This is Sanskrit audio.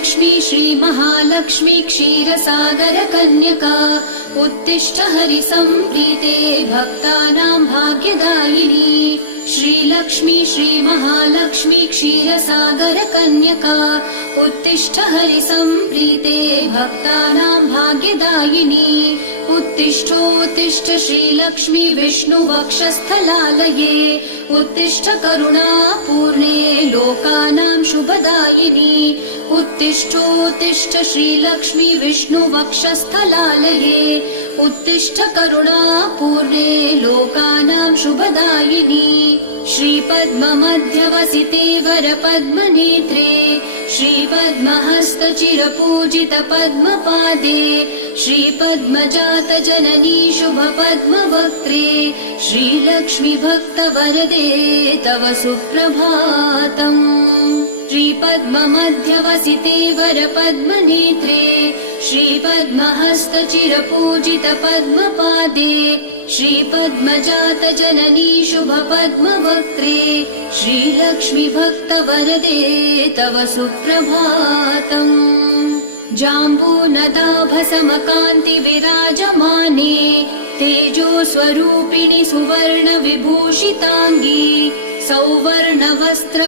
श्रीलक्ष्मी श्रीमहालक्ष्मी क्षीरसागर कन्यका उत्तिष्ठ हरिसम्प्रीते भक्तानां भाग्यदायिनी। श्रीलक्ष्मी श्रीमहालक्ष्मी क्षीरसागर कन्यका उत्तिष्ठ हरिसम्प्रीते भक्तानां भाग्यदायिनी। उत्तिष्ठोत्तिष्ठ श्रीलक्ष्मी विष्णुवक्षस्थलालये उत्तिष्ठ करुणापूर्णे लोकानां शुभदायिनी। उत्तिष्ठोत्तिष्ठ श्रीलक्ष्मी विष्णुवक्षस्थलालये उत्तिष्ठ करुणापूर्णे लोकानां शुभदायिनी। श्रीपद्ममध्यवसिते वरपद्मनेत्रे श्रीपद्महस्तचिरपूजित पद्मपादे श्रीपद्मजात जननी शुभपद्मवक्त्रे श्रीलक्ष्मी भक्तवरदे तव सुप्रभातम्। श्रीपद्ममध्यवसिते वरपद्मनेत्रे श्रीपद्महस्तचिरपूजित पद्मपादे श्रीपद्मजात जननी शुभपद्मवक्त्रे श्रीलक्ष्मी भक्तवरदे तव सुप्रभातम्। जाम्बूनदाभसमकान्ति विराजमाने तेजो स्वरूपिणि सुवर्ण विभूषिताङ्गी सौवर्णवस्त्र